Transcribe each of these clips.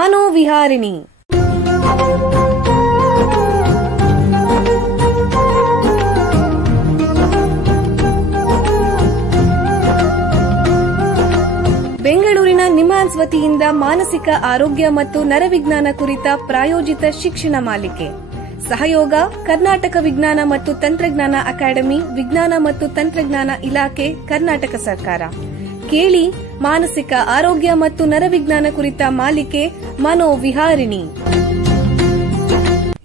ಮನೋವಿಹಾರಿಣಿ. ಬೆಂಗಳೂರಿನ ನಿಮ್ಹಾನ್ಸ್ ವತಿಯಿಂದ ಮಾನಸಿಕ ಆರೋಗ್ಯ ಮತ್ತು ನರವಿಜ್ಞಾನ ಕುರಿತ ಪ್ರಾಯೋಜಿತ ಶಿಕ್ಷಣ ಮಾಲಿಕೆ. ಸಹಯೋಗ ಕರ್ನಾಟಕ ವಿಜ್ಞಾನ ಮತ್ತು ತಂತ್ರಜ್ಞಾನ ಅಕಾಡೆಮಿ, ವಿಜ್ಞಾನ ಮತ್ತು ತಂತ್ರಜ್ಞಾನ ಇಲಾಖೆ, ಕರ್ನಾಟಕ ಸರ್ಕಾರ. ಕೇಳಿ ಮಾನಸಿಕ ಆರೋಗ್ಯ ಮತ್ತು ನರವಿಜ್ಞಾನ ಕುರಿತ ಮಾಲಿಕೆ ಮನೋವಿಹಾರಿಣಿ.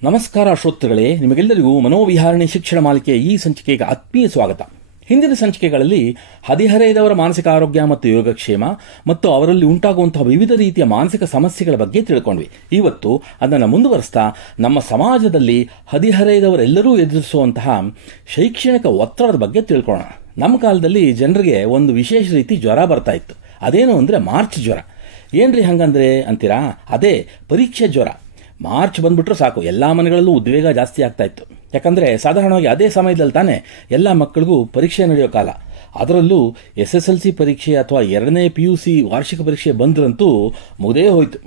ನಮಸ್ಕಾರ ಶ್ರೋತೃಗಳೇ, ನಿಮಗೆಲ್ಲರಿಗೂ ಮನೋವಿಹಾರಿಣಿ ಶಿಕ್ಷಣ ಮಾಲಿಕೆಯ ಈ ಸಂಚಿಕೆಗೆ ಆತ್ಮೀಯ ಸ್ವಾಗತ. ಹಿಂದಿನ ಸಂಚಿಕೆಗಳಲ್ಲಿ ಹದಿಹರೆಯದವರ ಮಾನಸಿಕ ಆರೋಗ್ಯ ಮತ್ತು ಯೋಗಕ್ಷೇಮ ಮತ್ತು ಅವರಲ್ಲಿ ಉಂಟಾಗುವಂತಹ ವಿವಿಧ ರೀತಿಯ ಮಾನಸಿಕ ಸಮಸ್ಯೆಗಳ ಬಗ್ಗೆ ತಿಳ್ಕೊಂಡ್ವಿ. ಇವತ್ತು ಅದನ್ನು ಮುಂದುವರಿಸ್ತಾ ನಮ್ಮ ಸಮಾಜದಲ್ಲಿ ಹದಿಹರೆಯದವರೆಲ್ಲರೂ ಎದುರಿಸುವಂತಹ ಶೈಕ್ಷಣಿಕ ಒತ್ತಡದ ಬಗ್ಗೆ ತಿಳ್ಕೊಳ್ಳೋಣ. ನಮ್ಮ ಕಾಲದಲ್ಲಿ ಜನರಿಗೆ ಒಂದು ವಿಶೇಷ ರೀತಿ ಜ್ವರ ಬರ್ತಾ ಇತ್ತು. ಅದೇನು ಅಂದರೆ ಮಾರ್ಚ್ ಜ್ವರ. ಏನ್ರಿ ಹಂಗಂದ್ರೆ ಅಂತೀರಾ? ಅದೇ ಪರೀಕ್ಷೆ ಜ್ವರ. ಮಾರ್ಚ್ ಬಂದ್ಬಿಟ್ರೆ ಸಾಕು, ಎಲ್ಲಾ ಮನೆಗಳಲ್ಲೂ ಉದ್ವೇಗ ಜಾಸ್ತಿ ಆಗ್ತಾ ಇತ್ತು. ಯಾಕಂದ್ರೆ ಸಾಧಾರಣವಾಗಿ ಅದೇ ಸಮಯದಲ್ಲಿ ತಾನೇ ಎಲ್ಲ ಮಕ್ಕಳಿಗೂ ಪರೀಕ್ಷೆ ನಡೆಯೋ ಕಾಲ. ಅದರಲ್ಲೂ SSLC ಪರೀಕ್ಷೆ ಅಥವಾ 2ನೇ PUC ವಾರ್ಷಿಕ ಪರೀಕ್ಷೆ ಬಂದ್ರಂತೂ ಮುಗದೇ ಹೋಯ್ತು.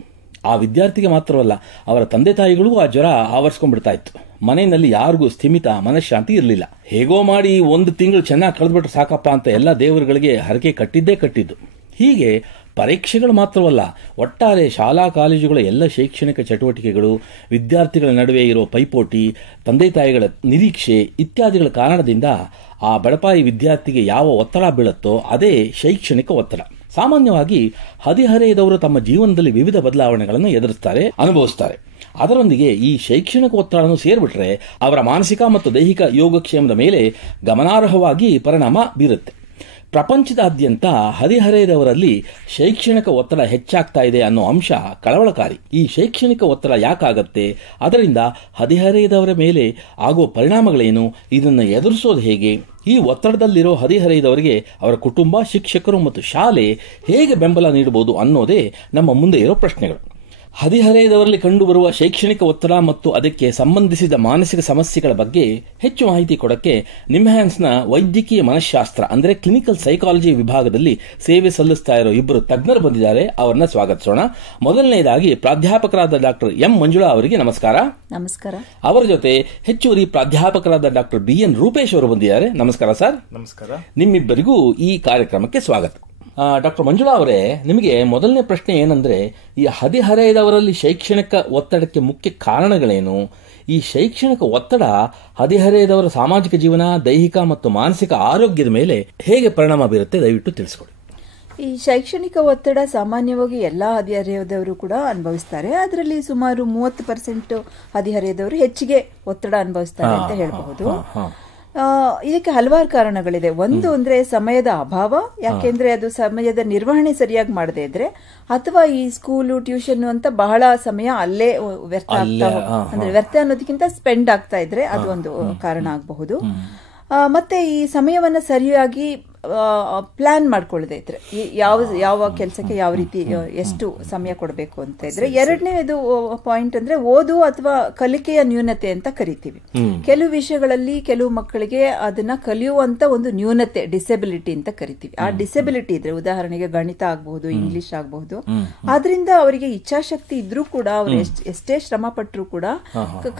ಆ ವಿದ್ಯಾರ್ಥಿಗೆ ಮಾತ್ರವಲ್ಲ, ಅವರ ತಂದೆ ತಾಯಿಗಳಿಗೂ ಆ ಜ್ವರ ಆವರಿಸ್ಕೊಂಡ್ಬಿಡ್ತಾ ಇತ್ತು. ಮನೆಯಲ್ಲಿ ಯಾರಿಗೂ ಸ್ಥಿಮಿತ ಮನಃಶಾಂತಿ ಇರಲಿಲ್ಲ. ಹೇಗೋ ಮಾಡಿ 1 ತಿಂಗಳು ಚೆನ್ನಾಗಿ ಕಳೆದ್ಬಿಟ್ರೆ ಸಾಕಪ್ಪ ಅಂತ ಎಲ್ಲ ದೇವರುಗಳಿಗೆ ಹರಕೆ ಕಟ್ಟಿದ್ದು. ಹೀಗೆ ಪರೀಕ್ಷೆಗಳು ಮಾತ್ರವಲ್ಲ, ಒಟ್ಟಾರೆ ಶಾಲಾ ಕಾಲೇಜುಗಳ ಎಲ್ಲ ಶೈಕ್ಷಣಿಕ ಚಟುವಟಿಕೆಗಳು, ವಿದ್ಯಾರ್ಥಿಗಳ ನಡುವೆ ಇರೋ ಪೈಪೋಟಿ, ತಂದೆ ತಾಯಿಗಳ ನಿರೀಕ್ಷೆ ಇತ್ಯಾದಿಗಳ ಕಾರಣದಿಂದ ಆ ಬಡಪಾಯಿ ವಿದ್ಯಾರ್ಥಿಗೆ ಯಾವ ಒತ್ತಡ ಬೀಳುತ್ತೋ ಅದೇ ಶೈಕ್ಷಣಿಕ ಒತ್ತಡ. ಸಾಮಾನ್ಯವಾಗಿ ಹದಿಹರೆಯದವರು ತಮ್ಮ ಜೀವನದಲ್ಲಿ ವಿವಿಧ ಬದಲಾವಣೆಗಳನ್ನು ಎದುರಿಸ್ತಾರೆ, ಅನುಭವಿಸ್ತಾರೆ. ಅದರೊಂದಿಗೆ ಈ ಶೈಕ್ಷಣಿಕ ಒತ್ತಡವನ್ನು ಸೇರ್ಬಿಟ್ರೆ ಅವರ ಮಾನಸಿಕ ಮತ್ತು ದೈಹಿಕ ಯೋಗಕ್ಷೇಮದ ಮೇಲೆ ಗಮನಾರ್ಹವಾಗಿ ಪರಿಣಾಮ ಬೀರುತ್ತೆ. ಪ್ರಪಂಚದಾದ್ಯಂತ ಹದಿಹರೆಯದವರಲ್ಲಿ ಶೈಕ್ಷಣಿಕ ಒತ್ತಡ ಹೆಚ್ಚಾಗ್ತಾ ಇದೆ ಅನ್ನೋ ಅಂಶ ಕಳವಳಕಾರಿ. ಈ ಶೈಕ್ಷಣಿಕ ಒತ್ತಡ ಯಾಕಾಗತ್ತೆ? ಅದರಿಂದ ಹದಿಹರೆಯದವರ ಮೇಲೆ ಆಗುವ ಪರಿಣಾಮಗಳೇನು? ಇದನ್ನು ಎದುರಿಸೋದು ಹೇಗೆ? ಈ ಒತ್ತಡದಲ್ಲಿರೋ ಹದಿಹರೆಯದವರಿಗೆ ಅವರ ಕುಟುಂಬ, ಶಿಕ್ಷಕರು ಮತ್ತು ಶಾಲೆ ಹೇಗೆ ಬೆಂಬಲ ನೀಡಬಹುದು ಅನ್ನೋದೇ ನಮ್ಮ ಮುಂದೆ ಇರೋ ಪ್ರಶ್ನೆಗಳು. ಹದಿಹರೆಯದವರಲ್ಲಿ ಕಂಡುಬರುವ ಶೈಕ್ಷಣಿಕ ಒತ್ತಡ ಮತ್ತು ಅದಕ್ಕೆ ಸಂಬಂಧಿಸಿದ ಮಾನಸಿಕ ಸಮಸ್ಯೆಗಳ ಬಗ್ಗೆ ಹೆಚ್ಚು ಮಾಹಿತಿ ಕೊಡಕ್ಕೆ ನಿಮ್ಹಾನ್ಸ್ನ ವೈದ್ಯಕೀಯ ಮನಃಶಾಸ್ತ್ರ ಅಂದರೆ ಕ್ಲಿನಿಕಲ್ ಸೈಕಾಲಜಿ ವಿಭಾಗದಲ್ಲಿ ಸೇವೆ ಸಲ್ಲಿಸ್ತಾ ಇರೋ ಇಬ್ಬರು ತಜ್ಞರು ಬಂದಿದ್ದಾರೆ. ಅವರನ್ನ ಸ್ವಾಗತಿಸೋಣ. ಮೊದಲನೆಯದಾಗಿ ಪ್ರಾಧ್ಯಾಪಕರಾದ ಡಾಕ್ಟರ್ ಎಂ ಮಂಜುಳಾ ಅವರಿಗೆ ನಮಸ್ಕಾರ. ನಮಸ್ಕಾರ. ಅವರ ಜೊತೆ ಹೆಚ್ಚುವರಿ ಪ್ರಾಧ್ಯಾಪಕರಾದ ಡಾಕ್ಟರ್ BN ರೂಪೇಶ್ ಅವರು ಬಂದಿದ್ದಾರೆ. ನಮಸ್ಕಾರ ಸರ್. ನಮಸ್ಕಾರ. ನಿಮ್ಮಿಬ್ಬರಿಗೂ ಈ ಕಾರ್ಯಕ್ರಮಕ್ಕೆ ಸ್ವಾಗತ. ಡಾಕ್ಟರ್ ಮಂಜುಳಾ ಅವರೇ, ನಿಮಗೆ ಮೊದಲನೇ ಪ್ರಶ್ನೆ ಏನಂದ್ರೆ, ಈ ಹದಿಹರೆಯದವರಲ್ಲಿ ಶೈಕ್ಷಣಿಕ ಒತ್ತಡಕ್ಕೆ ಮುಖ್ಯ ಕಾರಣಗಳೇನು? ಈ ಶೈಕ್ಷಣಿಕ ಒತ್ತಡ ಹದಿಹರೆಯದವರ ಸಾಮಾಜಿಕ ಜೀವನ, ದೈಹಿಕ ಮತ್ತು ಮಾನಸಿಕ ಆರೋಗ್ಯದ ಮೇಲೆ ಹೇಗೆ ಪರಿಣಾಮ ಬೀರುತ್ತೆ? ದಯವಿಟ್ಟು ತಿಳಿಸ್ಕೊಡಿ. ಈ ಶೈಕ್ಷಣಿಕ ಒತ್ತಡ ಸಾಮಾನ್ಯವಾಗಿ ಎಲ್ಲಾ ಹದಿಹರೆಯದವರು ಕೂಡ ಅನುಭವಿಸ್ತಾರೆ. ಅದರಲ್ಲಿ ಸುಮಾರು 30% ಹದಿಹರೆಯದವರು ಹೆಚ್ಚಿಗೆ ಒತ್ತಡ ಅನುಭವಿಸ್ತಾರೆ ಅಂತ ಹೇಳಬಹುದು. ಇದಕ್ಕೆ ಹಲವಾರು ಕಾರಣಗಳಿದೆ. ಒಂದು ಅಂದ್ರೆ ಸಮಯದ ಅಭಾವ, ಯಾಕೆಂದ್ರೆ ಅದು ಸಮಯದ ನಿರ್ವಹಣೆ ಸರಿಯಾಗಿ ಮಾಡದೇ ಇದ್ರೆ, ಅಥವಾ ಈ ಸ್ಕೂಲು, ಟ್ಯೂಷನ್ ಅಂತ ಬಹಳ ಸಮಯ ಅಲ್ಲೇ ವ್ಯರ್ಥ ಆಗ್ತಾ, ಅಂದ್ರೆ ವ್ಯರ್ಥ ಅನ್ನೋದಕ್ಕಿಂತ ಸ್ಪೆಂಡ್ ಆಗ್ತಾ ಇದ್ರೆ ಅದು ಒಂದು ಕಾರಣ ಆಗಬಹುದು. ಮತ್ತೆ ಈ ಸಮಯವನ್ನ ಸರಿಯಾಗಿ ಪ್ಲಾನ್ ಮಾಡ್ಕೊಳ್ಳದೆ ಇದ್ರೆ, ಯಾವ ಕೆಲಸಕ್ಕೆ ಯಾವ ರೀತಿ ಎಷ್ಟು ಸಮಯ ಕೊಡಬೇಕು ಅಂತ ಇದ್ರೆ. ಎರಡನೇದು ಪಾಯಿಂಟ್ ಅಂದ್ರೆ ಓದು ಅಥವಾ ಕಲಿಕೆಯ ನ್ಯೂನತೆ ಅಂತ ಕರಿತೀವಿ. ಕೆಲವು ವಿಷಯಗಳಲ್ಲಿ ಕೆಲವು ಮಕ್ಕಳಿಗೆ ಅದನ್ನ ಕಲಿಯುವಂತ ಒಂದು ನ್ಯೂನತೆ, ಡಿಸೆಬಿಲಿಟಿ ಅಂತ ಕರಿತೀವಿ. ಆ ಡಿಸೆಬಿಲಿಟಿ ಇದ್ರೆ, ಉದಾಹರಣೆಗೆ ಗಣಿತ ಆಗಬಹುದು, ಇಂಗ್ಲಿಷ್ ಆಗಬಹುದು, ಆದ್ರಿಂದ ಅವರಿಗೆ ಇಚ್ಛಾಶಕ್ತಿ ಇದ್ರೂ ಕೂಡ ಅವರು ಎಷ್ಟೇ ಶ್ರಮ ಪಟ್ಟರು ಕೂಡ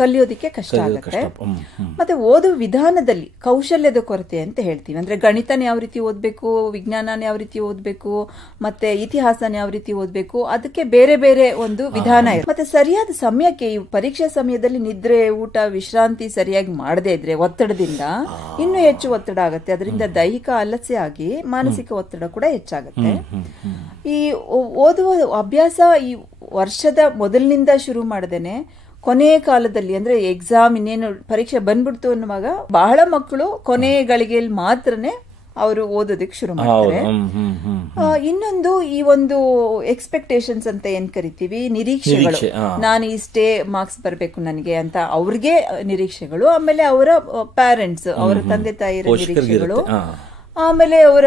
ಕಲಿಯೋದಿಕ್ಕೆ ಕಷ್ಟ ಆಗುತ್ತೆ. ಮತ್ತೆ ಓದು ವಿಧಾನದಲ್ಲಿ ಕೌಶಲ್ಯದ ಕೊರತೆ ಅಂತ ಹೇಳ್ತೀವಿ. ಅಂದ್ರೆ ಗಣಿತನ ಯಾವ ರೀತಿ ಓದಬೇಕು, ವಿಜ್ಞಾನನ ಯಾವ ರೀತಿ ಓದಬೇಕು, ಮತ್ತೆ ಇತಿಹಾಸನ ಯಾವ ರೀತಿ ಓದಬೇಕು, ಅದಕ್ಕೆ ಬೇರೆ ಬೇರೆ ಒಂದು ವಿಧಾನ ಇದೆ. ಮತ್ತೆ ಸರಿಯಾದ ಸಮಯಕ್ಕೆ ಈ ಪರೀಕ್ಷಾ ಸಮಯದಲ್ಲಿ ನಿದ್ರೆ, ಊಟ, ವಿಶ್ರಾಂತಿ ಸರಿಯಾಗಿ ಮಾಡದೇ ಇದ್ರೆ ಒತ್ತಡದಿಂದ ಇನ್ನೂ ಹೆಚ್ಚು ಒತ್ತಡ ಆಗುತ್ತೆ. ಅದರಿಂದ ದೈಹಿಕ ಆಲಸ್ಯ ಆಗಿ ಮಾನಸಿಕ ಒತ್ತಡ ಕೂಡ ಹೆಚ್ಚಾಗುತ್ತೆ. ಈ ಓದುವ ಅಭ್ಯಾಸ ಈ ವರ್ಷದ ಮೊದಲಿನಿಂದ ಶುರು ಮಾಡದೇನೆ ಕೊನೆಯ ಕಾಲದಲ್ಲಿ, ಅಂದ್ರೆ ಎಕ್ಸಾಮ್ ಇನ್ನೇನು ಪರೀಕ್ಷೆ ಬಂದ್ಬಿಡ್ತು ಅನ್ನುವಾಗ ಬಹಳ ಮಕ್ಕಳು ಕೊನೆಯ ಗಳಿಗೆಯಲ್ಲಿ ಮಾತ್ರನೇ ಅವರು ಓದೋದಕ್ಕೆ ಶುರು ಮಾಡ್ತಾರೆ. ಇನ್ನೊಂದು ಈ ಒಂದು ಎಕ್ಸ್ಪೆಕ್ಟೇಷನ್ಸ್ ಅಂತ ಏನ್ ಕರಿತೀವಿ, ನಿರೀಕ್ಷೆಗಳು. ನಾನು ಇಷ್ಟೇ ಮಾರ್ಕ್ಸ್ ಬರಬೇಕು ನನಗೆ ಅಂತ ಅವ್ರಿಗೆ ನಿರೀಕ್ಷೆಗಳು. ಆಮೇಲೆ ಅವರ ಪ್ಯಾರೆಂಟ್ಸ್, ಅವರ ತಂದೆ ತಾಯಿಯರ ನಿರೀಕ್ಷೆಗಳು. ಆಮೇಲೆ ಅವರ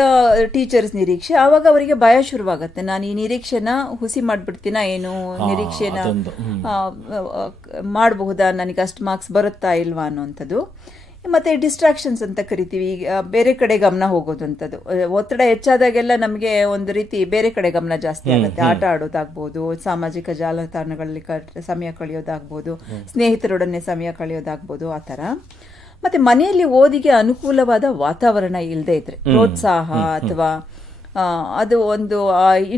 ಟೀಚರ್ಸ್ ನಿರೀಕ್ಷೆ. ಆವಾಗ ಅವರಿಗೆ ಭಯ ಶುರುವಾಗತ್ತೆ. ನಾನು ಈ ನಿರೀಕ್ಷೆನ ಹುಸಿ ಮಾಡ್ಬಿಡ್ತೀನ ಏನು, ನಿರೀಕ್ಷೆನ ಮಾಡಬಹುದಾ, ನನಗೆ ಅಷ್ಟು ಮಾರ್ಕ್ಸ್ ಬರುತ್ತಾ ಇಲ್ವಾ ಅನ್ನೋಂಥದ್ದು. ಮತ್ತೆ ಡಿಸ್ಟ್ರಾಕ್ಷನ್ಸ್ ಅಂತ ಕರಿತೀವಿ, ಈಗ ಬೇರೆ ಕಡೆ ಗಮನ ಹೋಗೋದಂಥದ್ದು. ಒತ್ತಡ ಹೆಚ್ಚಾದಾಗೆಲ್ಲ ನಮಗೆ ಒಂದು ರೀತಿ ಬೇರೆ ಕಡೆ ಗಮನ ಜಾಸ್ತಿ ಆಗುತ್ತೆ. ಆಟ ಆಡೋದಾಗ್ಬೋದು, ಸಾಮಾಜಿಕ ಜಾಲತಾಣಗಳಲ್ಲಿ ಸಮಯ ಕಳೆಯೋದಾಗ್ಬೋದು, ಸ್ನೇಹಿತರೊಡನೆ ಸಮಯ ಕಳೆಯೋದಾಗ್ಬೋದು, ಆ ಥರ. ಮತ್ತೆ ಮನೆಯಲ್ಲಿ ಓದಿಗೆ ಅನುಕೂಲವಾದ ವಾತಾವರಣ ಇಲ್ಲದೆ ಇದ್ರೆ, ಪ್ರೋತ್ಸಾಹ ಅಥವಾ ಅದು ಒಂದು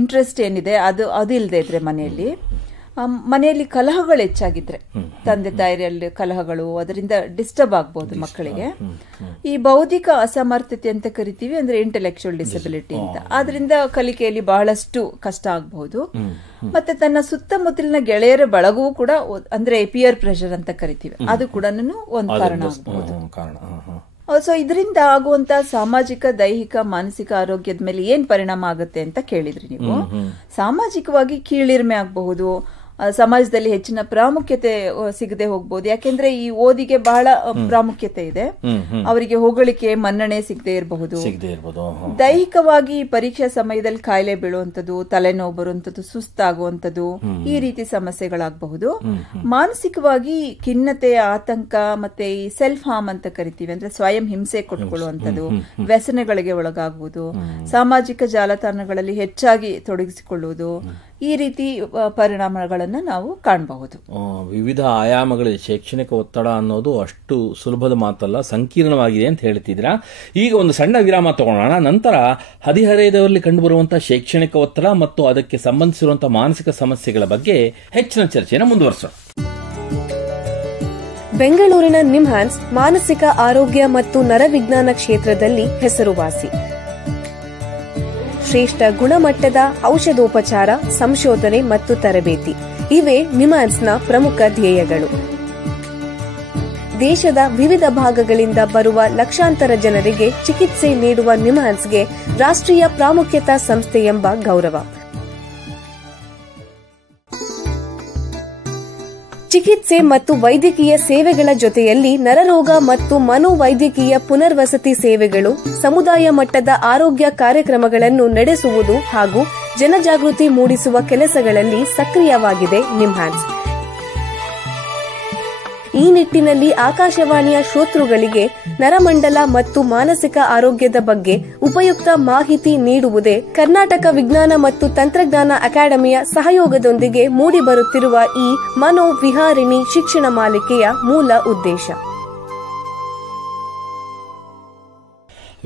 ಇಂಟ್ರೆಸ್ಟ್ ಏನಿದೆ ಅದು ಇಲ್ಲದೆ ಇದ್ರೆ, ಮನೆಯಲ್ಲಿ ಕಲಹಗಳು ಹೆಚ್ಚಾಗಿದ್ರೆ, ತಂದೆ ತಾಯಿಯಲ್ಲಿ ಕಲಹಗಳು, ಅದರಿಂದ ಡಿಸ್ಟರ್ಬ್ ಆಗ್ಬಹುದು ಮಕ್ಕಳಿಗೆ. ಈ ಬೌದ್ಧಿಕ ಅಸಮರ್ಥತೆ ಅಂತ ಕರಿತೀವಿ, ಅಂದ್ರೆ ಇಂಟೆಲೆಕ್ಚುಯಲ್ ಡಿಸಬಿಲಿಟಿ ಅಂತ. ಆದ್ರಿಂದ ಕಲಿಕೆಯಲ್ಲಿ ಬಹಳಷ್ಟು ಕಷ್ಟ ಆಗಬಹುದು. ಮತ್ತೆ ತನ್ನ ಸುತ್ತಮುತ್ತಲಿನ ಗೆಳೆಯರ ಬಳಗವೂ ಕೂಡ, ಅಂದ್ರೆ ಪಿಯರ್ ಪ್ರೆಷರ್ ಅಂತ ಕರಿತೀವಿ, ಅದು ಕೂಡ ಒಂದು ಕಾರಣ ಆಗಬಹುದು. ಸೊ ಇದರಿಂದ ಆಗುವಂತ ಸಾಮಾಜಿಕ, ದೈಹಿಕ, ಮಾನಸಿಕ ಆರೋಗ್ಯದ ಮೇಲೆ ಏನ್ ಪರಿಣಾಮ ಆಗುತ್ತೆ ಅಂತ ಕೇಳಿದ್ರಿ ನೀವು. ಸಾಮಾಜಿಕವಾಗಿ ಕೀಳಿರಿಮೆ ಆಗಬಹುದು, ಸಮಾಜದಲ್ಲಿ ಹೆಚ್ಚಿನ ಪ್ರಾಮುಖ್ಯತೆ ಸಿಗದೆ ಹೋಗ್ಬೋದು. ಯಾಕೆಂದ್ರೆ ಈ ಓದಿಗೆ ಬಹಳ ಪ್ರಾಮುಖ್ಯತೆ ಇದೆ, ಅವರಿಗೆ ಹೊಗಳಿಕೆ, ಮನ್ನಣೆ ಸಿಗದೆ ಇರಬಹುದು. ದೈಹಿಕವಾಗಿ ಪರೀಕ್ಷಾ ಸಮಯದಲ್ಲಿ ಕಾಯಿಲೆ ಬೀಳುವಂಥದ್ದು, ತಲೆನೋವು ಬರುವಂಥದ್ದು, ಸುಸ್ತಾಗುವಂಥದ್ದು, ಈ ರೀತಿ ಸಮಸ್ಯೆಗಳಾಗಬಹುದು. ಮಾನಸಿಕವಾಗಿ ಖಿನ್ನತೆ, ಆತಂಕ, ಮತ್ತೆ ಈ ಸೆಲ್ಫ್ ಹಾರ್ಮ್ ಅಂತ ಕರಿತೀವಿ, ಅಂದ್ರೆ ಸ್ವಯಂ ಹಿಂಸೆ ಕೊಟ್ಕೊಳ್ಳುವಂಥದ್ದು, ವ್ಯಸನಗಳಿಗೆ ಒಳಗಾಗುವುದು, ಸಾಮಾಜಿಕ ಜಾಲತಾಣಗಳಲ್ಲಿ ಹೆಚ್ಚಾಗಿ ತೊಡಗಿಸಿಕೊಳ್ಳುವುದು, ಈ ರೀತಿ ಪರಿಣಾಮಗಳನ್ನು ನಾವು ಕಾಣಬಹುದು. ವಿವಿಧ ಆಯಾಮಗಳಲ್ಲಿ ಶೈಕ್ಷಣಿಕ ಒತ್ತಡ ಅನ್ನೋದು ಅಷ್ಟು ಸುಲಭದ ಮಾತಲ್ಲ, ಸಂಕೀರ್ಣವಾಗಿದೆ ಅಂತ ಹೇಳ್ತಿದ್ದೀರಾ. ಈಗ ಒಂದು ಸಣ್ಣ ವಿರಾಮ ತಗೊಳ್ಳೋಣ. ನಂತರ ಹದಿಹರೆಯದವರಲ್ಲಿ ಕಂಡುಬರುವಂತಹ ಶೈಕ್ಷಣಿಕ ಒತ್ತಡ ಮತ್ತು ಅದಕ್ಕೆ ಸಂಬಂಧಿಸಿರುವಂತಹ ಮಾನಸಿಕ ಸಮಸ್ಯೆಗಳ ಬಗ್ಗೆ ಹೆಚ್ಚಿನ ಚರ್ಚೆಯನ್ನು ಮುಂದುವರಿಸೋಣ. ಬೆಂಗಳೂರಿನ ನಿಮ್ಹಾನ್ಸ್ ಮಾನಸಿಕ ಆರೋಗ್ಯ ಮತ್ತು ನರವಿಜ್ಞಾನ ಕ್ಷೇತ್ರದಲ್ಲಿ ಹೆಸರುವಾಸಿ. ಶ್ರೇಷ್ಠ ಗುಣಮಟ್ಟದ ಔಷಧೋಪಚಾರ, ಸಂಶೋಧನೆ ಮತ್ತು ತರಬೇತಿ ಇವೇ ನಿಮ್ಹಾನ್ಸ್ನ ಪ್ರಮುಖ ಧ್ಯೇಯಗಳು. ದೇಶದ ವಿವಿಧ ಭಾಗಗಳಿಂದ ಬರುವ ಲಕ್ಷಾಂತರ ಜನರಿಗೆ ಚಿಕಿತ್ಸೆ ನೀಡುವ ನಿಮ್ಹಾನ್ಸ್ಗೆ ರಾಷ್ಟ್ರೀಯ ಪ್ರಾಮುಖ್ಯತಾ ಸಂಸ್ಥೆ ಎಂಬ ಗೌರವ. ಚಿಕಿತ್ಸೆ ಮತ್ತು ವೈದ್ಯಕೀಯ ಸೇವೆಗಳ ಜೊತೆಯಲ್ಲಿ ನರರೋಗ ಮತ್ತು ಮನೋವೈದ್ಯಕೀಯ ಪುನರ್ವಸತಿ ಸೇವೆಗಳು, ಸಮುದಾಯ ಮಟ್ಟದ ಆರೋಗ್ಯ ಕಾರ್ಯಕ್ರಮಗಳನ್ನು ನಡೆಸುವುದು ಹಾಗೂ ಜನಜಾಗೃತಿ ಮೂಡಿಸುವ ಕೆಲಸಗಳಲ್ಲಿ ಸಕ್ರಿಯವಾಗಿದೆ ನಿಮ್ಹಾನ್ಸ್. ಈ ನಿಟ್ಟಿನಲ್ಲಿ ಆಕಾಶವಾಣಿಯ ಶ್ರೋತೃಗಳಿಗೆ ನರಮಂಡಲ ಮತ್ತು ಮಾನಸಿಕ ಆರೋಗ್ಯದ ಬಗ್ಗೆ ಉಪಯುಕ್ತ ಮಾಹಿತಿ ನೀಡುವುದೇ ಕರ್ನಾಟಕ ವಿಜ್ಞಾನ ಮತ್ತು ತಂತ್ರಜ್ಞಾನ ಅಕಾಡೆಮಿಯ ಸಹಯೋಗದೊಂದಿಗೆ ಮೂಡಿಬರುತ್ತಿರುವ ಈ ಮನೋವಿಹಾರಿಣಿ ಶಿಕ್ಷಣ ಮಾಲಿಕೆಯ ಮೂಲ ಉದ್ದೇಶ.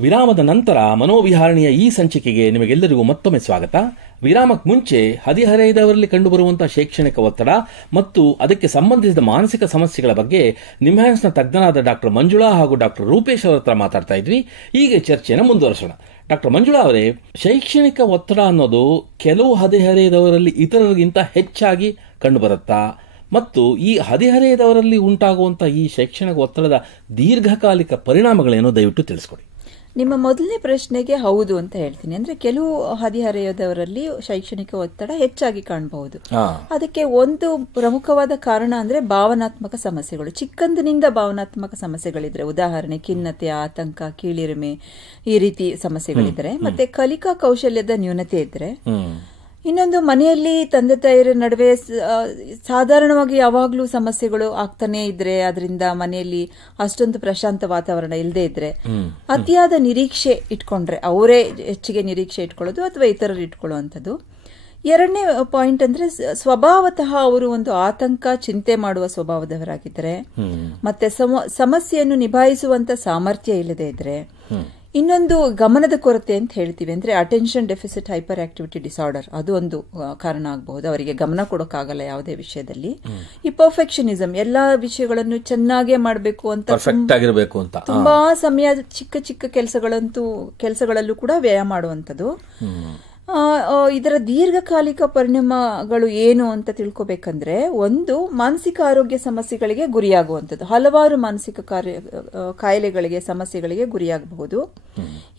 ವಿರಾಮದ ನಂತರ ಮನೋವಿಹಾರಣಿಯ ಈ ಸಂಚಿಕೆಗೆ ನಿಮಗೆಲ್ಲರಿಗೂ ಮತ್ತೊಮ್ಮೆ ಸ್ವಾಗತ. ವಿರಾಮಕ್ಕೆ ಮುಂಚೆ ಹದಿಹರೆಯದವರಲ್ಲಿ ಕಂಡುಬರುವಂತಹ ಶೈಕ್ಷಣಿಕ ಒತ್ತಡ ಮತ್ತು ಅದಕ್ಕೆ ಸಂಬಂಧಿಸಿದ ಮಾನಸಿಕ ಸಮಸ್ಯೆಗಳ ಬಗ್ಗೆ ನಿಮ್ಹಾನ್ಸ್ನ ತಜ್ಞರಾದ ಡಾಕ್ಟರ್ ಮಂಜುಳಾ ಹಾಗೂ ಡಾಕ್ಟರ್ ರೂಪೇಶ್ ಅವರ ಹತ್ರ ಮಾತಾಡ್ತಾ ಇದ್ವಿ. ಈಗ ಚರ್ಚೆಯನ್ನು ಮುಂದುವರಿಸೋಣ. ಡಾಕ್ಟರ್ ಮಂಜುಳಾ ಅವರೇ, ಶೈಕ್ಷಣಿಕ ಒತ್ತಡ ಅನ್ನೋದು ಕೆಲವು ಹದಿಹರೆಯದವರಲ್ಲಿ ಇತರರಿಗಿಂತ ಹೆಚ್ಚಾಗಿ ಕಂಡುಬರುತ್ತಾ ಮತ್ತು ಈ ಹದಿಹರೆಯದವರಲ್ಲಿ ಉಂಟಾಗುವಂತಹ ಈ ಶೈಕ್ಷಣಿಕ ಒತ್ತಡದ ದೀರ್ಘಕಾಲಿಕ ಪರಿಣಾಮಗಳೇನೋ ದಯವಿಟ್ಟು ತಿಳಿಸ್ಕೊಡಿ. ನಿಮ್ಮ ಮೊದಲನೇ ಪ್ರಶ್ನೆಗೆ ಹೌದು ಅಂತ ಹೇಳ್ತೀನಿ. ಅಂದ್ರೆ ಕೆಲವು ಹದಿಹರೆಯದವರಲ್ಲಿ ಶೈಕ್ಷಣಿಕ ಒತ್ತಡ ಹೆಚ್ಚಾಗಿ ಕಾಣಬಹುದು. ಅದಕ್ಕೆ ಒಂದು ಪ್ರಮುಖವಾದ ಕಾರಣ ಅಂದ್ರೆ ಭಾವನಾತ್ಮಕ ಸಮಸ್ಯೆಗಳು. ಚಿಕ್ಕಂದಿನಿಂದ ಭಾವನಾತ್ಮಕ ಸಮಸ್ಯೆಗಳಿದ್ರೆ, ಉದಾಹರಣೆ ಖಿನ್ನತೆ, ಆತಂಕ, ಕೀಳಿರಿಮೆ, ಈ ರೀತಿ ಸಮಸ್ಯೆಗಳಿದ್ರೆ, ಮತ್ತೆ ಕಲಿಕಾ ಕೌಶಲ್ಯದ ನ್ಯೂನತೆ ಇದ್ರೆ, ಇನ್ನೊಂದು ಮನೆಯಲ್ಲಿ ತಂದೆ ತಾಯಿಯರ ನಡುವೆ ಸಾಧಾರಣವಾಗಿ ಯಾವಾಗ್ಲೂ ಸಮಸ್ಯೆಗಳು ಆಗ್ತಾನೆ ಇದ್ರೆ, ಅದರಿಂದ ಮನೆಯಲ್ಲಿ ಅಷ್ಟೊಂದು ಪ್ರಶಾಂತ ವಾತಾವರಣ ಇಲ್ಲದೆ ಇದ್ರೆ, ಅತಿಯಾದ ನಿರೀಕ್ಷೆ ಇಟ್ಕೊಂಡ್ರೆ, ಅವರೇ ಹೆಚ್ಚಿಗೆ ನಿರೀಕ್ಷೆ ಇಟ್ಕೊಳ್ಳೋದು ಅಥವಾ ಇತರರು ಇಟ್ಕೊಳ್ಳುವಂಥದ್ದು. ಎರಡನೇ ಪಾಯಿಂಟ್ ಅಂದ್ರೆ ಸ್ವಭಾವತಃ ಅವರು ಒಂದು ಆತಂಕ, ಚಿಂತೆ ಮಾಡುವ ಸ್ವಭಾವದವರಾಗಿದ್ದಾರೆ, ಮತ್ತೆ ಸಮಸ್ಯೆಯನ್ನು ನಿಭಾಯಿಸುವಂತ ಸಾಮರ್ಥ್ಯ ಇಲ್ಲದೆ ಇದ್ರೆ, ಇನ್ನೊಂದು ಗಮನದ ಕೊರತೆ ಅಂತ ಹೇಳ್ತೀವಿ, ಅಂದ್ರೆ attention deficit hyperactivity disorder, ಅದು ಒಂದು ಕಾರಣ ಆಗಬಹುದು. ಅವರಿಗೆ ಗಮನ ಕೊಡೋಕ್ಕಾಗಲ್ಲ ಯಾವುದೇ ವಿಷಯದಲ್ಲಿ. ಈ ಪರ್ಫೆಕ್ಷನಿಸಂ, ಎಲ್ಲಾ ವಿಷಯಗಳನ್ನು ಚೆನ್ನಾಗೇ ಮಾಡಬೇಕು ಅಂತ, ತುಂಬಾ ಸಮಯ ಚಿಕ್ಕ ಚಿಕ್ಕ ಕೆಲಸಗಳಲ್ಲೂ ಕೂಡ ವ್ಯಯ ಮಾಡುವಂಥದ್ದು. ಇದರ ದೀರ್ಘಕಾಲಿಕ ಪರಿಣಾಮಗಳು ಏನು ಅಂತ ತಿಳ್ಕೊಬೇಕಂದ್ರೆ, ಒಂದು ಮಾನಸಿಕ ಆರೋಗ್ಯ ಸಮಸ್ಯೆಗಳಿಗೆ ಗುರಿಯಾಗುವಂಥದ್ದು, ಹಲವಾರು ಮಾನಸಿಕ ಕಾಯಿಲೆಗಳಿಗೆ, ಸಮಸ್ಯೆಗಳಿಗೆ ಗುರಿಯಾಗಬಹುದು.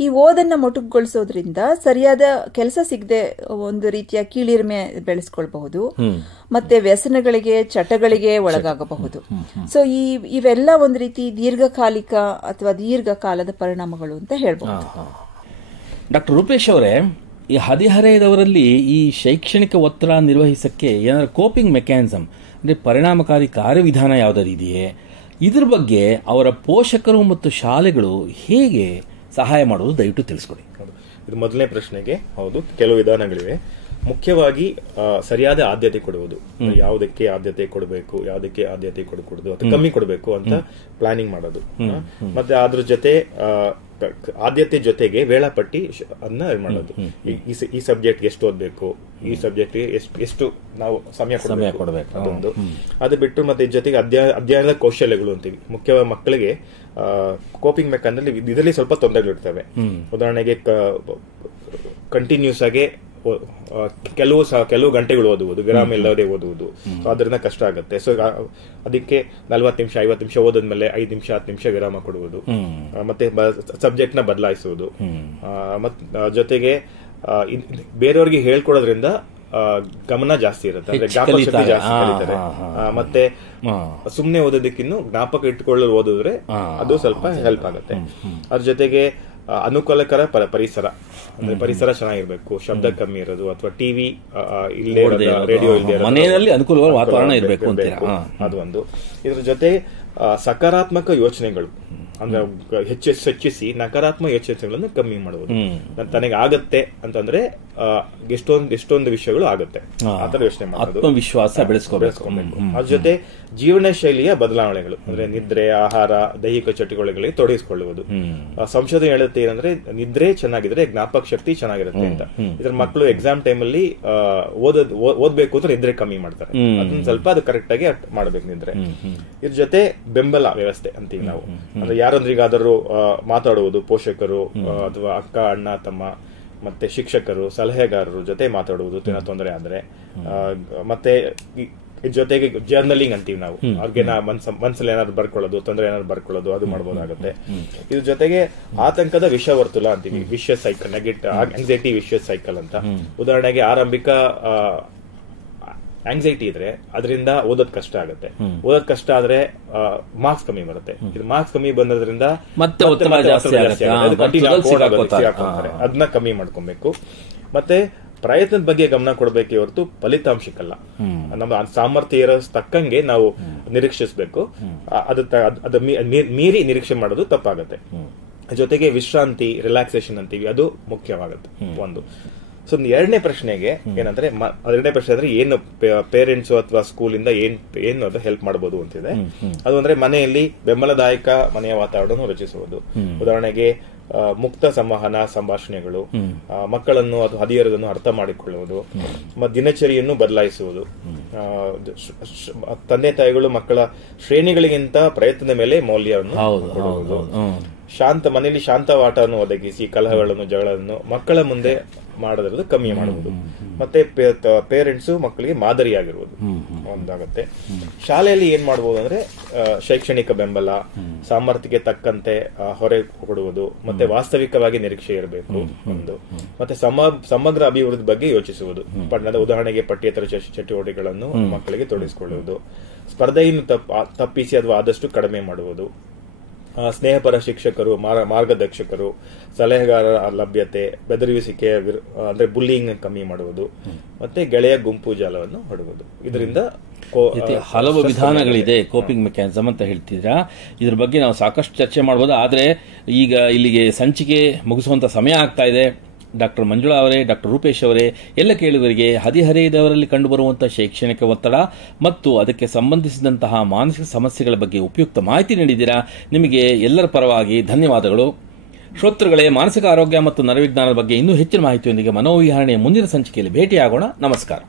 ಈ ಓದನ್ನ ಮೊಟಕುಗೊಳಿಸೋದ್ರಿಂದ ಸರಿಯಾದ ಕೆಲಸ ಸಿಗದೆ ಒಂದು ರೀತಿಯ ಕೀಳಿರಿಮೆ ಬೆಳೆಸ್ಕೊಳ್ಬಹುದು, ಮತ್ತೆ ವ್ಯಸನಗಳಿಗೆ, ಚಟಗಳಿಗೆ ಒಳಗಾಗಬಹುದು. ಸೊ ಇವೆಲ್ಲ ಒಂದು ರೀತಿ ದೀರ್ಘಕಾಲಿಕ ಅಥವಾ ದೀರ್ಘಕಾಲದ ಪರಿಣಾಮಗಳು ಅಂತ ಹೇಳ್ಬಹುದು. ಡಾಕ್ಟರ್ ರೂಪೇಶ್ ಅವರೇ, ಈ ಹದಿಹರೆಯದವರಲ್ಲಿ ಈ ಶೈಕ್ಷಣಿಕ ಒತ್ತಡ ನಿರ್ವಹಿಸಕ್ಕೆ ಏನಾದರೂ ಕೋಪಿಂಗ್ ಮೆಕ್ಯಾನಿಸಮ್, ಅಂದರೆ ಪರಿಣಾಮಕಾರಿ ಕಾರ್ಯವಿಧಾನ ಯಾವುದಾದ್ರು ಇದೆಯೇ? ಇದ್ರ ಬಗ್ಗೆ ಅವರ ಪೋಷಕರು ಮತ್ತು ಶಾಲೆಗಳು ಹೇಗೆ ಸಹಾಯ ಮಾಡೋದು ದಯವಿಟ್ಟು ತಿಳಿಸ್ಕೊಡಿ. ಇದು ಮೊದಲನೇ ಪ್ರಶ್ನೆಗೆ ಹೌದು, ಕೆಲವು ವಿಧಾನಗಳಿವೆ. ಮುಖ್ಯವಾಗಿ ಸರಿಯಾದ ಆದ್ಯತೆ ಕೊಡುವುದು, ಯಾವುದಕ್ಕೆ ಆದ್ಯತೆ ಕೊಡಬೇಕು, ಯಾವುದಕ್ಕೆ ಆದ್ಯತೆ ಕೊಡಕೂಡದು ಅಥವಾ ಕಮ್ಮಿ ಕೊಡಬೇಕು ಅಂತ ಪ್ಲಾನಿಂಗ್ ಮಾಡೋದು. ಮತ್ತೆ ಅದ್ರ ಜೊತೆ ಆದ್ಯತೆ ಜೊತೆಗೆ ವೇಳಾಪಟ್ಟಿ ಅನ್ನ ಮಾಡೋದು. ಈ ಸಬ್ಜೆಕ್ಟ್ ಎಷ್ಟು ಓದ್ಬೇಕು, ಈ ಸಬ್ಜೆಕ್ಟ್ ಎಷ್ಟು ನಾವು ಸಮಯ ಕೊಡಬೇಕು ಅದೊಂದು. ಅದು ಬಿಟ್ಟು ಮತ್ತೆ ಜೊತೆಗೆ ಅಧ್ಯಯನದ ಕೌಶಲ್ಯಗಳು ಅಂತೀವಿ. ಮುಖ್ಯವಾಗಿ ಮಕ್ಕಳಿಗೆ ಕೋಪಿಂಗ್ ಮೆಕ್ಯಾನಿಸಮ್ ಇದರಲ್ಲಿ ಸ್ವಲ್ಪ ತೊಂದರೆಗಳಿರ್ತವೆ. ಉದಾಹರಣೆಗೆ ಕಂಟಿನ್ಯೂಸ್ ಆಗಿ ಕೆಲವು ಗಂಟೆಗಳು ಓದುವುದು, ವಿರಾಮ ಇಲ್ಲದೆ ಓದುವುದು, ಅದರಿಂದ ಕಷ್ಟ ಆಗುತ್ತೆ. ಸೊ ಅದಕ್ಕೆ 40 ನಿಮಿಷ 50 ನಿಮಿಷ ಓದಿದ್ಮೇಲೆ 5 ನಿಮಿಷ 10 ನಿಮಿಷ ವಿರಾಮ ಕೊಡುವುದು. ಮತ್ತೆ ಸಬ್ಜೆಕ್ಟ್ ನ ಬದಲಾಯಿಸುವುದು. ಜೊತೆಗೆ ಬೇರೆಯವ್ರಿಗೆ ಹೇಳ್ಕೊಡೋದ್ರಿಂದ ಗಮನ ಜಾಸ್ತಿ ಇರುತ್ತೆ, ಅಂದ್ರೆ ಜ್ಞಾಪಕಶಕ್ತಿ ಜಾಸ್ತಿ ಕಲಿತಾರೆ. ಮತ್ತೆ ಸುಮ್ನೆ ಓದೋದಕ್ಕಿನ್ನು ಜ್ಞಾಪಕ ಇಟ್ಕೊಳ್ಳಲು ಓದಿದ್ರೆ ಅದು ಸ್ವಲ್ಪ ಹೆಲ್ಪ್ ಆಗುತ್ತೆ. ಅದ್ರ ಜೊತೆಗೆ ಅನುಕೂಲಕರ ಪರಿಸರ, ಅಂದ್ರೆ ಪರಿಸರ ಚೆನ್ನಾಗಿರ್ಬೇಕು, ಶಬ್ದ ಕಮ್ಮಿ ಇರೋದು, ಅಥವಾ ಟಿವಿ ಇಲ್ಲೇ ರೇಡಿಯೋ ಇಲ್ಲದೆ ಮನೆಯಲ್ಲಿ ಅನುಕೂಲವಾದ ವಾತಾವರಣ ಇರಬೇಕು ಅಂತ ಅದು ಒಂದು. ಇದ್ರ ಜೊತೆ ಸಕಾರಾತ್ಮಕ ಯೋಚನೆಗಳು, ಅಂದ್ರೆ ಹೆಚ್ಚಿಸಿ ನಕಾರಾತ್ಮಕ ಯೋಚನೆಗಳನ್ನು ಕಮ್ಮಿ ಮಾಡುವುದು. ತನಗೆ ಆಗತ್ತೆ ಅಂತಂದ್ರೆ ಎಷ್ಟೊಂದು ವಿಷಯಗಳು ಆಗುತ್ತೆ, ಆತರ ಯೋಚನೆ ಮಾಡೋದು, ಆತ್ಮವಿಶ್ವಾಸ ಬೆಳೆಸ್ಕೋಬೇಕು. ಅದ್ರ ಜೊತೆ ಜೀವನ ಶೈಲಿಯ ಬದಲಾವಣೆಗಳು, ಅಂದ್ರೆ ನಿದ್ರೆ, ಆಹಾರ, ದೈಹಿಕ ಚಟುವಟಿಕೆಗಳಿಗೆ ತೊಡಗಿಸಿಕೊಳ್ಳುವುದು. ಸಂಶೋಧನೆ ಹೇಳುತ್ತೆ ಏನಂದ್ರೆ ನಿದ್ರೆ ಚೆನ್ನಾಗಿದ್ರೆ ಜ್ಞಾಪಕ ಶಕ್ತಿ ಚೆನ್ನಾಗಿರುತ್ತೆ ಅಂತ. ಇದ್ರ ಮಕ್ಕಳು ಎಕ್ಸಾಮ್ ಟೈಮ್ ಅಲ್ಲಿ ಓದ್ಬೇಕು ಅಂತ ನಿದ್ರೆ ಕಮ್ಮಿ ಮಾಡ್ತಾರೆ. ಅದನ್ನ ಸ್ವಲ್ಪ ಅದು ಕರೆಕ್ಟ್ ಆಗಿ ಮಾಡ್ಬೇಕು ನಿದ್ರೆ. ಇದ್ರ ಜೊತೆ ಬೆಂಬಲ ವ್ಯವಸ್ಥೆ ಅಂತೀವಿ ನಾವು, ಅಂದ್ರೆ ಯಾರೊಂದಿಗಾದರೂ ಮಾತಾಡುವುದು, ಪೋಷಕರು ಅಥವಾ ಅಕ್ಕ, ಅಣ್ಣ, ತಮ್ಮ, ಮತ್ತೆ ಶಿಕ್ಷಕರು, ಸಲಹೆಗಾರರು ಜೊತೆ ಮಾತಾಡುವುದು ತೊಂದರೆ ಆದ್ರೆ. ಮತ್ತೆ ಜೊತೆಗೆ ಜರ್ನಲಿಂಗ್ ಅಂತೀವಿ ನಾವು, ಅವ್ರಿಗೆ ಮನ್ಸಲ್ಲಿ ಏನಾದ್ರು ಬರ್ಕೊಳ್ಳೋದು, ತೊಂದರೆ ಏನಾದ್ರು ಬರ್ಕೊಳ್ಳೋದು, ಅದು ಮಾಡಬಹುದಾಗುತ್ತೆ. ಇದ್ರ ಜೊತೆಗೆ ಆತಂಕದ ವಿಷವರ್ತುಲ ಅಂತೀವಿ, vicious cycle, anxiety vicious cycle ಅಂತ. ಉದಾಹರಣೆಗೆ ಆರಂಭಿಕ ಆಂಗ್ಸೈಟಿ ಇದ್ರೆ ಅದರಿಂದ ಓದೋದ್ ಕಷ್ಟ ಆಗುತ್ತೆ. ಓದೋದ್ ಕಷ್ಟ ಆದ್ರೆ ಮಾರ್ಕ್ಸ್ ಕಮ್ಮಿ ಬರುತ್ತೆ. ಇದು ಮಾರ್ಕ್ಸ್ ಕಮ್ಮಿ ಬಂದ್ರಿಂದ ಅದನ್ನ ಕಮ್ಮಿ ಮಾಡ್ಕೊಬೇಕು. ಮತ್ತೆ ಪ್ರಯತ್ನದ ಬಗ್ಗೆ ಗಮನ ಕೊಡಬೇಕೆ ಹೊರತು ಫಲಿತಾಂಶಕ್ಕಲ್ಲ. ನಮ್ಮ ಸಾಮರ್ಥ್ಯ ಇರೋ ತಕ್ಕಂಗೆ ನಾವು ನಿರೀಕ್ಷಿಸಬೇಕು. ಅದು ಮೀರಿ ನಿರೀಕ್ಷೆ ಮಾಡೋದು ತಪ್ಪಾಗತ್ತೆ. ಜೊತೆಗೆ ವಿಶ್ರಾಂತಿ, ರಿಲ್ಯಾಕ್ಸೇಷನ್ ಅಂತೀವಿ, ಅದು ಮುಖ್ಯವಾಗುತ್ತೆ ಒಂದು. ಸೊ ಎರಡನೇ ಪ್ರಶ್ನೆಗೆ ಏನಂದ್ರೆ, ಎರಡನೇ ಪ್ರಶ್ನೆ ಅಂದ್ರೆ ಏನು ಪೇರೆಂಟ್ಸ್ ಅಥವಾ ಸ್ಕೂಲಿಂದ ಏನು ಅದು ಹೆಲ್ಪ್ ಮಾಡಬಹುದು ಅಂತಿದೆ. ಅದು ಅಂದ್ರೆ ಮನೆಯಲ್ಲಿ ಬೆಂಬಲದಾಯಕ ಮನೆಯ ವಾತಾವರಣ ರಚಿಸುವುದು. ಉದಾಹರಣೆಗೆ ಮುಕ್ತ ಸಂವಹನ ಸಂಭಾಷಣೆಗಳು, ಮಕ್ಕಳನ್ನು ಅದು ಹದಿಹರೆಯದನ್ನು ಅರ್ಥ ಮಾಡಿಕೊಳ್ಳುವುದು, ದಿನಚರಿಯನ್ನು ಬದಲಾಯಿಸುವುದು. ತಂದೆ ತಾಯಿಗಳು ಮಕ್ಕಳ ಶ್ರೇಣಿಗಳಿಗಿಂತ ಪ್ರಯತ್ನದ ಮೇಲೆ ಮೌಲ್ಯವನ್ನು ಕೊಡುವುದು. ಮನೆಯಲ್ಲಿ ಶಾಂತ ವಾತಾವರಣ ಒದಗಿಸಿ ಕಲಹಗಳನ್ನು, ಜಗಳಗಳನ್ನು ಮಕ್ಕಳ ಮುಂದೆ ಮಾಡೋದ್ರದ್ದು ಕಮ್ಮಿ ಮಾಡುವುದು. ಮತ್ತೆ ಪೇರೆಂಟ್ಸ್ ಮಕ್ಕಳಿಗೆ ಮಾದರಿಯಾಗಿರುವುದು ಒಂದಾಗುತ್ತೆ. ಶಾಲೆಯಲ್ಲಿ ಏನ್ ಮಾಡಬಹುದು ಅಂದ್ರೆ ಶೈಕ್ಷಣಿಕ ಬೆಂಬಲ, ಸಾಮರ್ಥ್ಯಕ್ಕೆ ತಕ್ಕಂತೆ ಹೊರೆ ಕೊಡುವುದು, ಮತ್ತೆ ವಾಸ್ತವಿಕವಾಗಿ ನಿರೀಕ್ಷೆ ಇರಬೇಕು ಒಂದು. ಮತ್ತೆ ಸಮಗ್ರ ಅಭಿವೃದ್ಧಿ ಬಗ್ಗೆ ಯೋಚಿಸುವುದು. ಉದಾಹರಣೆಗೆ ಪಠ್ಯೇತರ ಚಟುವಟಿಕೆಗಳನ್ನು ಮಕ್ಕಳಿಗೆ ತೊಡಗಿಸಿಕೊಳ್ಳುವುದು. ಸ್ಪರ್ಧೆಯನ್ನು ತಪ್ಪಿಸಿ ಅಥವಾ ಆದಷ್ಟು ಕಡಿಮೆ ಮಾಡುವುದು. ಸ್ನೇಹಪರ ಶಿಕ್ಷಕರು, ಮಾರ್ಗದರ್ಶಕರು, ಸಲಹೆಗಾರರ ಲಭ್ಯತೆ, ಬೆದರಿಸುವಿಕೆ ಅಂದ್ರೆ ಬುಲ್ಲಿಂಗ್ ಕಮ್ಮಿ ಮಾಡುವುದು, ಮತ್ತೆ ಗೆಳೆಯ ಗುಂಪು ಜಾಲವನ್ನು ಹೊಡುವುದು. ಇದರಿಂದ ಹಲವು ವಿಧಾನಗಳಿದೆ ಕೋಪಿಂಗ್ ಮೆಕ್ಯಾನಿಸಮ್ ಅಂತ ಹೇಳ್ತಿದ್ರಾ. ಇದ್ರ ಬಗ್ಗೆ ನಾವು ಸಾಕಷ್ಟು ಚರ್ಚೆ ಮಾಡಬಹುದು. ಆದ್ರೆ ಈಗ ಇಲ್ಲಿಗೆ ಸಂಚಿಕೆ ಮುಗಿಸುವಂತ ಸಮಯ ಆಗ್ತಾ ಇದೆ. ಡಾಕ್ಟರ್ ಮಂಜುಳಾ ಅವರೇ, ಡಾಕ್ಟರ್ ರೂಪೇಶ್ ಅವರೇ, ಎಲ್ಲ ಕೇಳುವರಿಗೆ ಹದಿಹರೆಯದವರಲ್ಲಿ ಕಂಡುಬರುವಂತಹ ಶೈಕ್ಷಣಿಕ ಒತ್ತಡ ಮತ್ತು ಅದಕ್ಕೆ ಸಂಬಂಧಿಸಿದಂತಹ ಮಾನಸಿಕ ಸಮಸ್ಯೆಗಳ ಬಗ್ಗೆ ಉಪಯುಕ್ತ ಮಾಹಿತಿ ನೀಡಿದ್ದೀರಾ. ನಿಮಗೆ ಎಲ್ಲರ ಪರವಾಗಿ ಧನ್ಯವಾದಗಳು. ಶ್ರೋತೃಗಳೇ, ಮಾನಸಿಕ ಆರೋಗ್ಯ ಮತ್ತು ನರವಿಜ್ಞಾನದ ಬಗ್ಗೆ ಇನ್ನೂ ಹೆಚ್ಚಿನ ಮಾಹಿತಿಯೊಂದಿಗೆ ಮನೋವಿಹಾರಣೆಯ ಮುಂದಿನ ಸಂಚಿಕೆಯಲ್ಲಿ ಭೇಟಿಯಾಗೋಣ. ನಮಸ್ಕಾರ.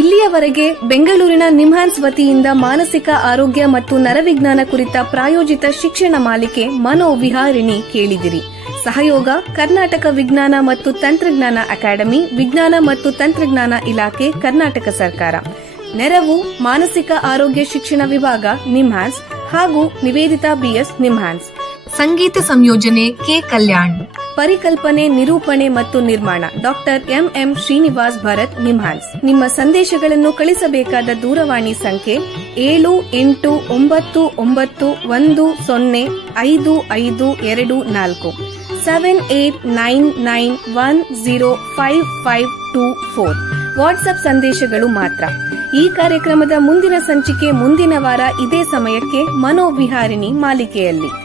ಇಲ್ಲಿಯವರೆಗೆ ಬೆಂಗಳೂರಿನ ನಿಮ್ಹಾನ್ಸ್ ವತಿಯಿಂದ ಮಾನಸಿಕ ಆರೋಗ್ಯ ಮತ್ತು ನರವಿಜ್ಞಾನ ಕುರಿತ ಪ್ರಾಯೋಜಿತ ಶಿಕ್ಷಣ ಮಾಲಿಕೆ ಮನೋವಿಹಾರಿಣಿ ಕೇಳಿದಿರಿ. ಸಹಯೋಗ ಕರ್ನಾಟಕ ವಿಜ್ಞಾನ ಮತ್ತು ತಂತ್ರಜ್ಞಾನ ಅಕಾಡೆಮಿ, ವಿಜ್ಞಾನ ಮತ್ತು ತಂತ್ರಜ್ಞಾನ ಇಲಾಖೆ, ಕರ್ನಾಟಕ ಸರ್ಕಾರ. ನೆರವು ಮಾನಸಿಕ ಆರೋಗ್ಯ ಶಿಕ್ಷಣ ವಿಭಾಗ, ನಿಮ್ಹಾನ್ಸ್ ಹಾಗೂ ನಿವೇದಿತಾ ಬಿಎಸ್, ನಿಮ್ಹಾನ್ಸ್. ಸಂಗೀತ ಸಂಯೋಜನೆ ಕೆ ಕಲ್ಯಾಣ್. ಪರಿಕಲ್ಪನೆ, ನಿರೂಪಣೆ ಮತ್ತು ನಿರ್ಮಾಣ ಡಾಕ್ಟರ್ ಎಂಎಂ ಶ್ರೀನಿವಾಸ್ ಭರತ್, ನಿಮ್ಹಾನ್ಸ್. ನಿಮ್ಮ ಸಂದೇಶಗಳನ್ನು ಕಳಿಸಬೇಕಾದ ದೂರವಾಣಿ ಸಂಖ್ಯೆ 7891105524 7899105524. ವಾಟ್ಸ್ಆಪ್ ಸಂದೇಶಗಳು ಮಾತ್ರ. ಈ ಕಾರ್ಯಕ್ರಮದ ಮುಂದಿನ ಸಂಚಿಕೆ ಮುಂದಿನ ವಾರ ಇದೇ ಸಮಯಕ್ಕೆ ಮನೋವಿಹಾರಿಣಿ ಮಾಲಿಕೆಯಲ್ಲಿ.